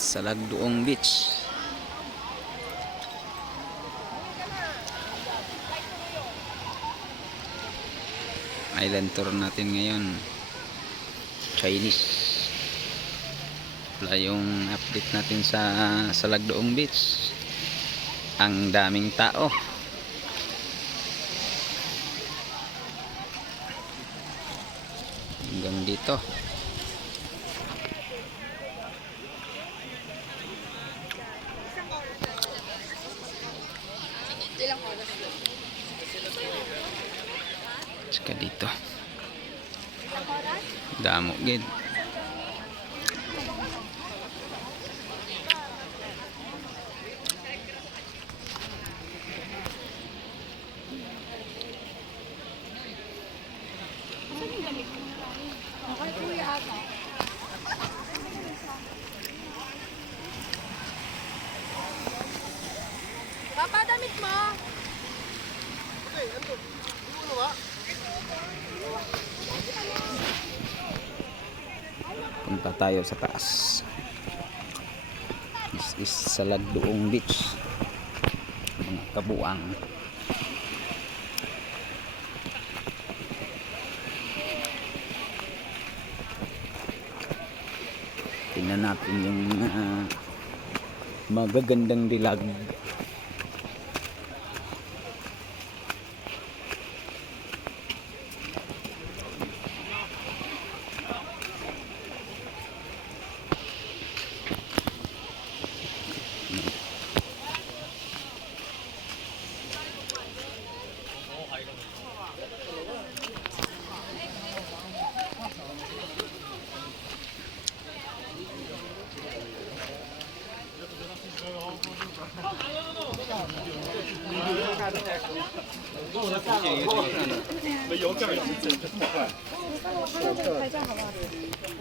sa Lagduong Beach. Island tour natin ngayon, Chinese. Wala yung update natin sa Lagduong Beach. Ang daming tao. Hanggang dito. Tsaka dito. Damo gid. Papa, damit mo. Punta tayo sa taas. This is sa Lagduong Beach, mga kabuang. Tingnan natin yung magagandang dilag.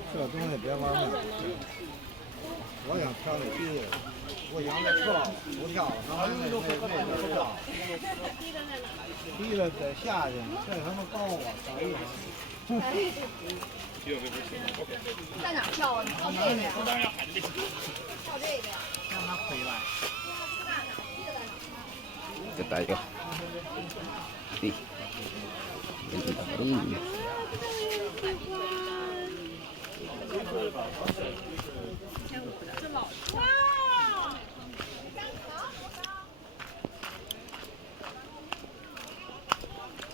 这东西别玩命，我想跳那低，我想再跳，不跳，他妈那不跳，低了再下去，这他妈高啊，少一会儿。在哪跳啊？你跳这个呀？跳这个呀？让他回来。 Ito tayo. Ganda pa rin.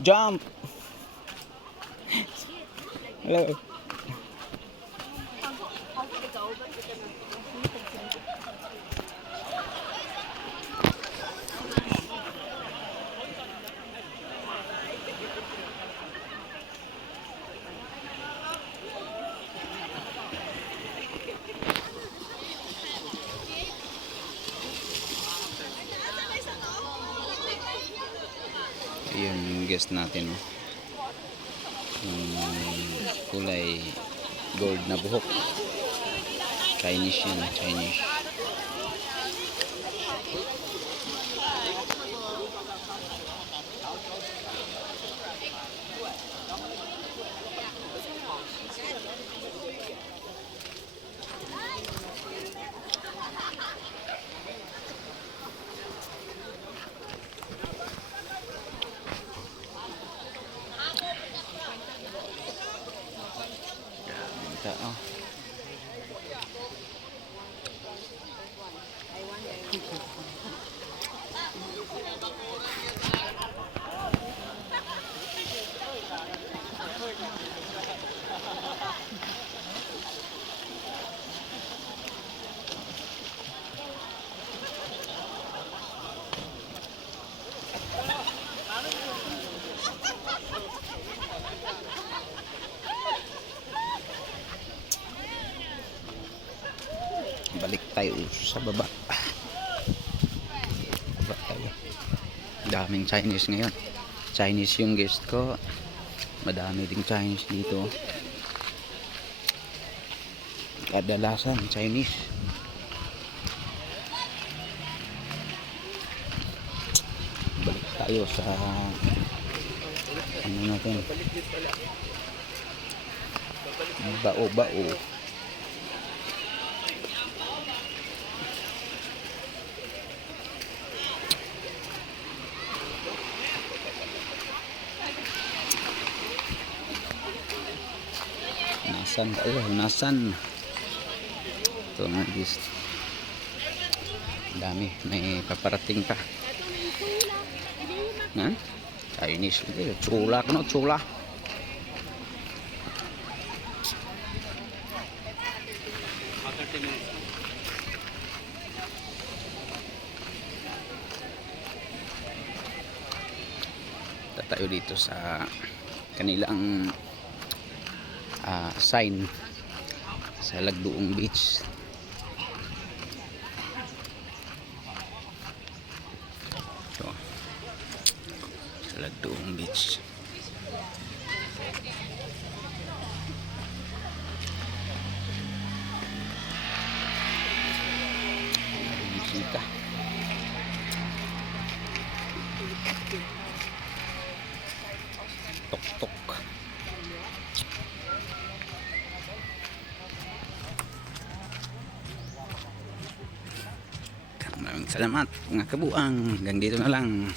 Jump! Hello. Ayan yung guest natin, oh. Yung kulay gold na buhok. Chinese yan, Chinese. Tao. Balik tayo sa baba. Baba tayo. Daming Chinese ngayon. Chinese yung guest ko. Madami ding Chinese dito. Kadalasan Chinese. Balik tayo sa ano natin, bao-bao. Hunasan. Ito mga guys. Dami, may paparating pa. Ha? Chinese lagi. Chula ka no, chula. Tatayo dito sa kanilang sign sa Lagduong Beach. So, sa Lagduong Beach. Bisita. Tok-tok. Maraming salamat mga kabuang. Hanggang dito na lang.